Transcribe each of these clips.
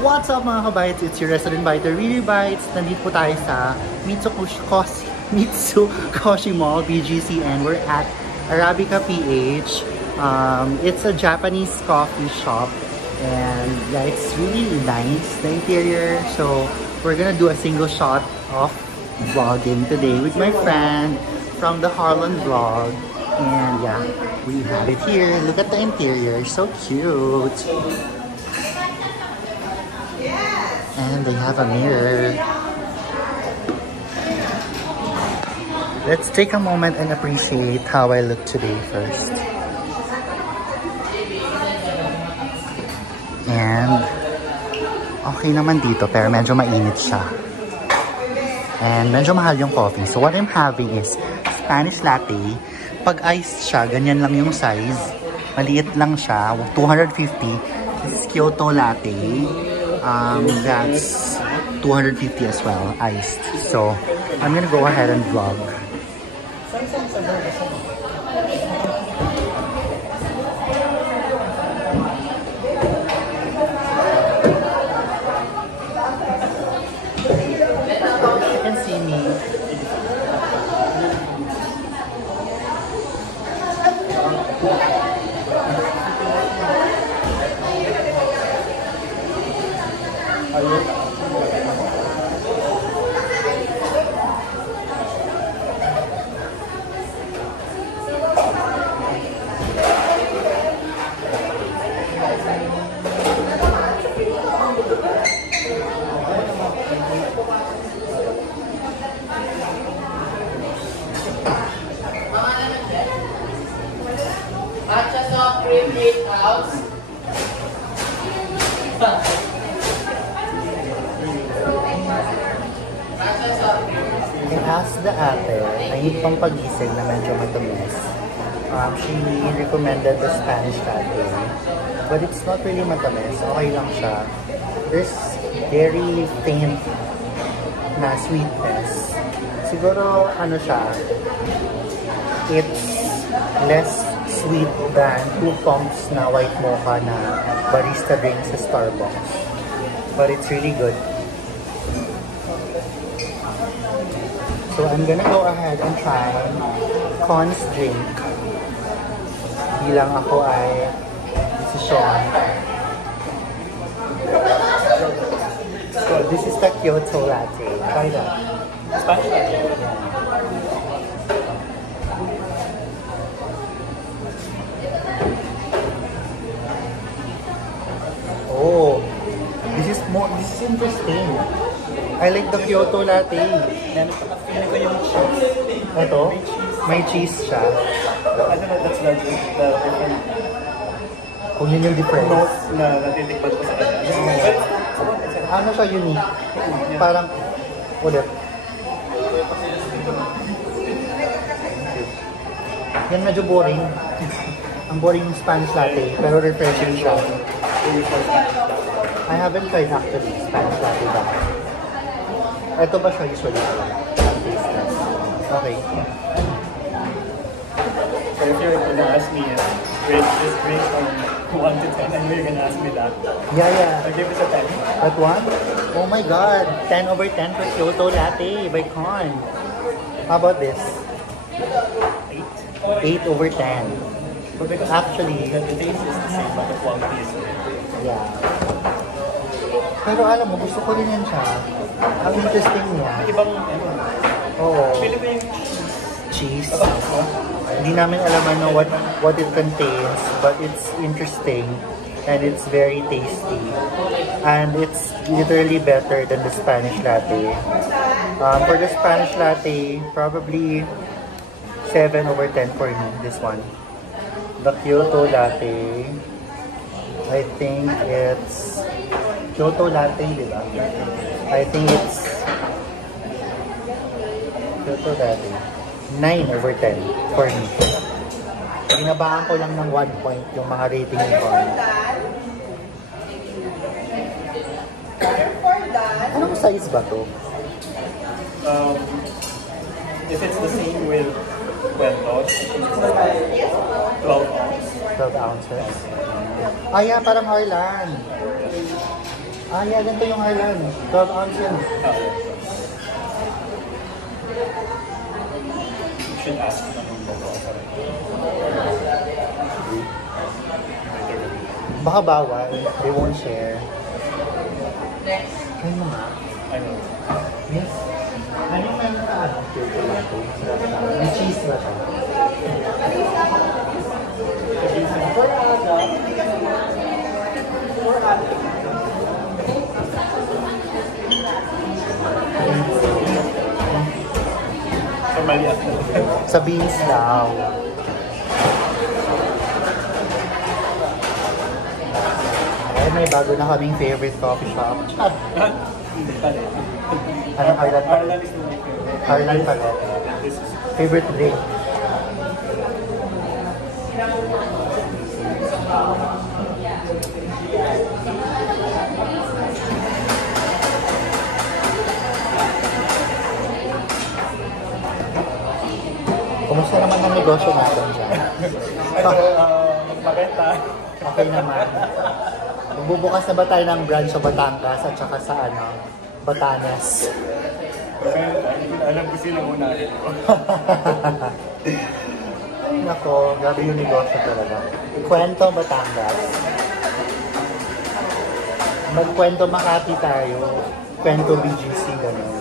What's up mga kabites? It's your resident biter, Riri Bites. Nandito po tayo sa Mitsukoshi Mall, BGC, and we're at Arabica PH. It's a Japanese coffee shop, and yeah, it's really nice, the interior. So we're gonna do a single shot of vlogging today with my friend from the Harlan vlog. And yeah, we have it here. Look at the interior, so cute. And they have a mirror. Let's take a moment and appreciate how I look today first. And okay naman dito, pero medyo mainit siya. And medyo mahal yung coffee. So what I'm having is Spanish latte. Pag iced siya, ganyan lang yung size. Maliit lang siya, 250. This is Kyoto latte. That's 250 as well, iced. So I'm gonna go ahead and vlog. You can see me. Matcha soft cream 8 ounce. I asked the ate, nahihig pang pagising na medyo matamis. She recommended the Spanish latte, but it's not really matamis. Okay lang siya. There's very faint na sweetness. Siguro, ano siya, it's less sweet than 2 pumps na white mocha na barista drink sa Starbucks. But it's really good. So I'm gonna go ahead and try Con's drink. Bilang ako ay desisyon. So this is the Kyoto latte. Try that. Spanish latte. Oh, this is interesting. I like the Kyoto latte. Feeling ko yung cheese. Ito, may cheese siya. I don't know, that's the different Kung yun yung difference. notes na natitikman ko sa kanya. Ano siya unique? Parang, ulit. Yan medyo boring. Ang boring yung Spanish latte, pero refreshing siya. I haven't tried actually Spanish latte ba? Ito ba siya usually? Okay. So if you're gonna ask me, rate this drink from 1 to 10, I know you're gonna ask me that. Yeah. I'll give it a 10. That one? Oh my god! 10 over 10 for Kyoto latte by Con. How about this? 8 over 10. But because Actually, the taste is the same, but the quality is different. yeah. Pero alam mo, gusto ko rin yan siya. Ang interesting niya. Ibang, Oo. feeling ko yung Cheese. Hindi namin alam ano what it contains, but it's interesting and it's very tasty. And it's literally better than the Spanish latte. For the Spanish latte, probably 7 over 10 for me, this one. The Kyoto latte, I think it's Kyoto latte, di ba? I think it's Kyoto latte. 9 over 10 for me. Binabaan ko lang ng 1 point yung mga rating ni Con. Anong size ba to? if it's the same with Cuentos, it's like 12 ounces. 12 ounces. Ah, yeah, parang Harlan. Ah, yeah, ganito yung Harlan. 12 ounce yun. You should ask them kung bago. Baka bawal. They won't share. Kaya mo nga. I know. Yes. Anong meron ka ano? May cheese ba siya? So, mali ako. Sa beans daw. Ay, may bago na kaming favorite coffee shop. Hindi pa rin. Anong Harlan pa? Harlan is my favorite. Harlan pa rin. This is Favorite drink. Kumusta naman ang negosyo natin dyan? magpaganda. Okay naman. Magbubukas na ba tayo ng branch sa Batangas at saka sa ano, Batanes? Alam ko sila muna. Ay nako, grabe yung negosyo talaga. Kwento Batangas. Magkwento Makati tayo. Kwento BGC, gano'n.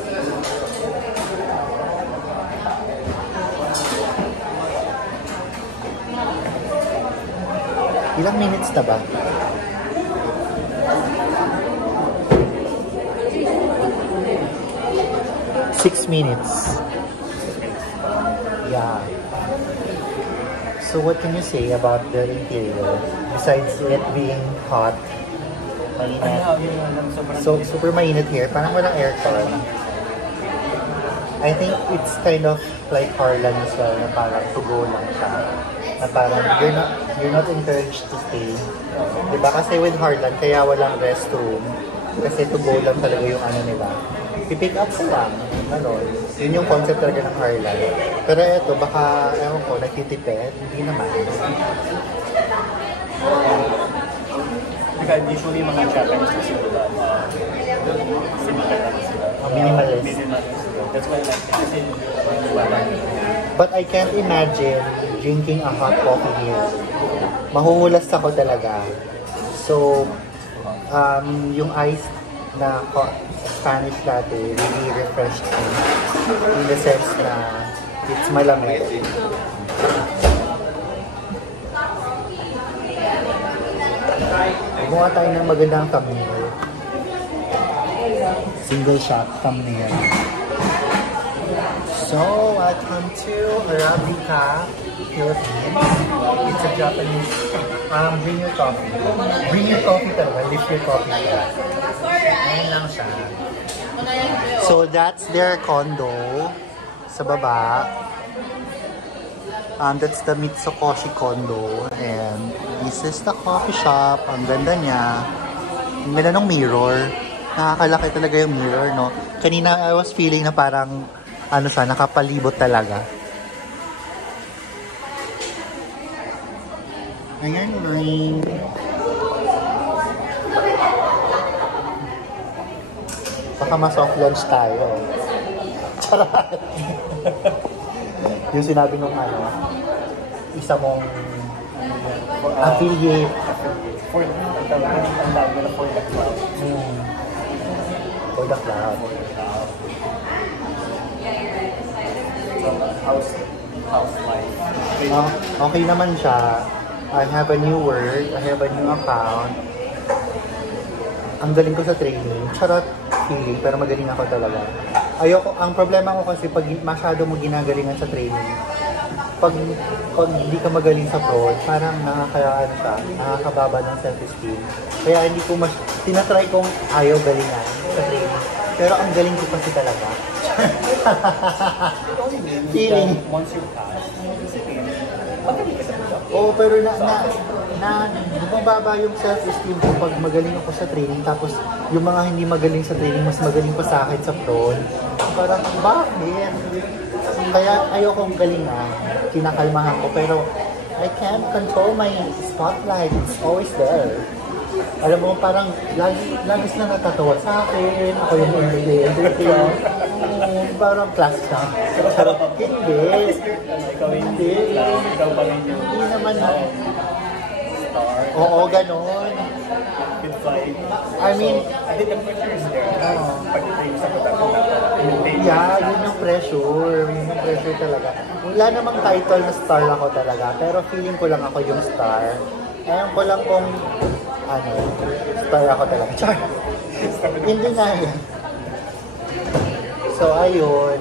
Ilang minutes na ba? 6 minutes. Yeah. So what can you say about the interior? Besides it being hot, mainit. So super mainit here. Parang walang aircon. I think it's kind of like Harlan as well, na parang to go lang siya. Na parang you're not encouraged to stay. Diba? Kasi with Harlan, kaya walang restroom. Kasi to go lang talaga yung ano nila. I-pick up ko lang. Ano, yun yung concept talaga ng Harlan. Pero eto, baka, ewan ko, nagtitipid. Hindi naman. Because usually mga Japanese kasi sila similar lang sila. Minimalist. Minimalist. That's why I like it. Kasi wala. But I can't imagine drinking a hot coffee here. Mahuhulas ako talaga. So, yung iced na Spanish latte really refreshed me. In the sense na it's malamig. Gumawa tayo ng magandang thumbnail. Single shot thumbnail. So, welcome to Arabica, Philippines. It's a Japanese, bring your coffee. Bring your coffee talaga, lift your coffee talaga. Ayan lang siya. So, that's their condo sa baba. That's the Mitsukoshi condo. And this is the coffee shop. Ang ganda niya. Ang ganda ng mirror. Nakakalaki talaga yung mirror, no? Kanina, I was feeling na parang ano siya, nakapalibot talaga. Ayan, ring. Baka ma-soft launch tayo. Charot! Yung sinabi nung ano, isa mong affiliate. For the cloud. For the cloud. House life. Okay naman siya. I have a new work. I have a new account. Ang galing ko sa training. Charot feeling, pero magaling ako talaga. Ayoko, ang problema ko kasi pag masyado mo ginagalingan sa training, pag hindi ka magaling sa prod, parang nakakababa ng self-esteem. Kaya hindi ko tinatry kong ayaw galingan sa training. Pero ang galing ko kasi talaga. Feeling. Once you pass, magaling ka sa job. Oo, pero bumababa yung self-esteem ko pag magaling ako sa training, tapos yung mga hindi magaling sa training, mas magaling pa sa akin sa prod. Parang, bakit? Kaya ayokong galingan, kinakalmahan ko, pero I can't control my spotlight. It's always there. Alam mo, parang lagi sila natatawa sa akin. Ako yung entertain. Parang class na. Hindi. Ikaw Hindi. Ikaw pa rin yung Hindi naman. star. Oo, ganon. With five. I mean, I think the pressure is there. Pag-train sa pagkakita. yeah, yun yung pressure. Yun yung pressure talaga. Wala namang title na star ako talaga. Pero feeling ko lang ako yung star. Ayaw ko lang kung star ako talaga. Char! Hindi na yan. So, ayun.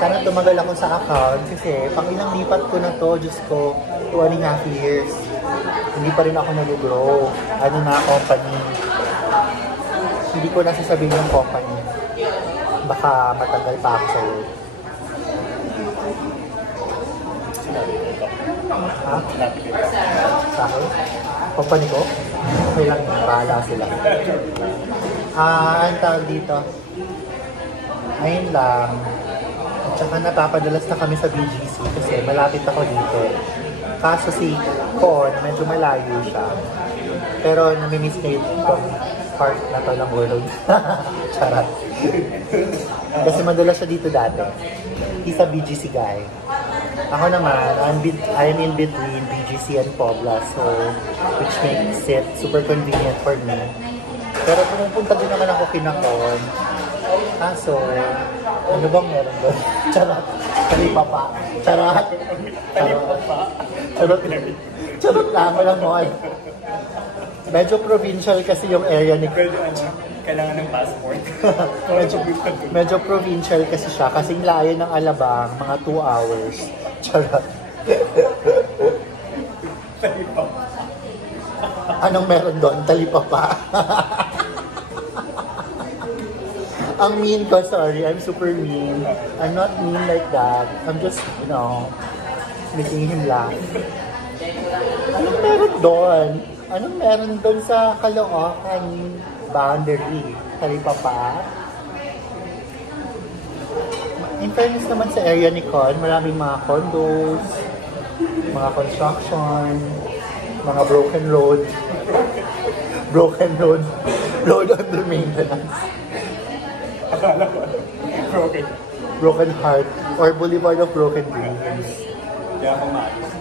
Sana tumagal ako sa account kasi pang ilang lipat ko na to, Diyos ko, 2.5 years. Hindi pa rin ako nag-grow. Ano na, company. Hindi ko na sasabihin yung company. Baka matagal pa ako sa'yo. Ha? Sa akin? Company ko? Okay lang, bahala sila. Ang tawag dito. Ayun lang. At saka napapadalas na kami sa BGC kasi malapit ako dito. Kaso si Con, medyo malayo siya. Pero namimiss niya itong part na to ng world. Charot. Kasi madalas siya dito dati. He's a BGC guy. Ako naman, I'm in between BGC and Pobla, so which makes it super convenient for me. Pero pumupunta din naman ako kinakon. So, ano bang meron doon? Charot. Talipa pa. Charot. Charot lang, walang mall. Medyo provincial kasi yung area ni Kailangan ng passport. medyo provincial kasi siya. Kasing layo ng Alabang, mga 2 hours. Charot. Anong meron doon? Talipa pa. Ang mean ko, sorry. I'm super mean. I'm not mean like that. I'm just, making him laugh. Anong meron doon? Anong meron doon sa Caloocan boundary? Talipa pa? In fairness naman sa area ni Con, maraming mga condos, mga construction, mga broken road. Broken road. Road under maintenance. Akala ko, Broken Heart or Boulevard of Broken Dreams. Hindi ako maalis.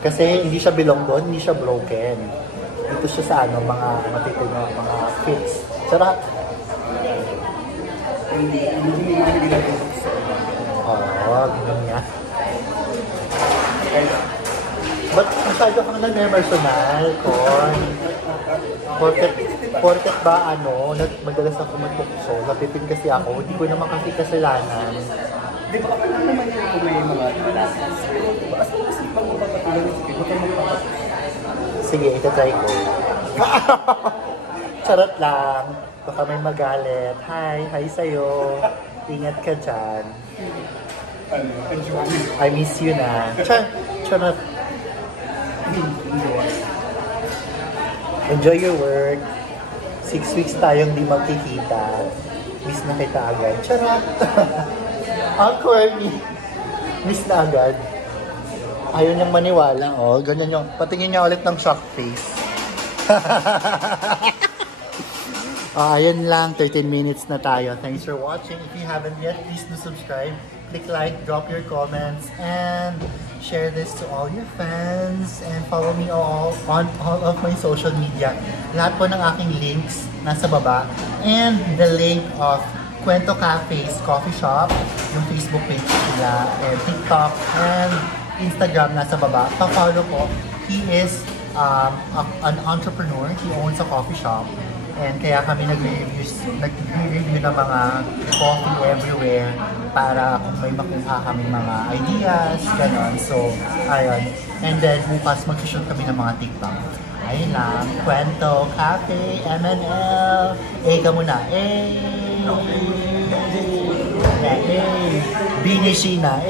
Kasi hindi siya belong doon, hindi siya broken. Dito siya sa mga matitino, mga fix. Sarap. Hindi ginagawa sa Ganyan nga. Ba't masyado kang nag-personal, Con? Porket ba madalas ako matukso, napitin kasi ako, hindi ko naman kasi kasalanan. Di ba ako naman yung kung may mga classes? Basta kasi magpapatuloy sa people, kung magpapatuloy. Sige, itatry ko. Charot lang. Baka may magalit. Hi sa'yo. Ingat ka dyan. I miss you na. Charot. Enjoy your work. 6 weeks tayong di magkikita. Miss na kita agad. Charot. Corny. Miss na agad. Ayaw niyang maniwala. Ganyan yung. Patingin niya ulit ng shock face. Ayun lang. 13 minutes na tayo. Thanks for watching. If you haven't yet, please do subscribe. Click like, drop your comments, and share this to all your fans. And follow me on all of my social media. Lahat po ng aking links nasa baba. And the link of Kwento Cafe's coffee shop, yung Facebook page nila, and TikTok, and Instagram nasa baba. Pa-follow po. He is an entrepreneur. He owns a coffee shop. And kaya kami nag-review ng mga coffee everywhere para kung may makuha kami mga ideas, gano'n. So, ayun. And then, bukas mag-shoot kami ng mga TikTok. Ayun lang. Kwento, Cafe, MNL. Ka muna. Binishina.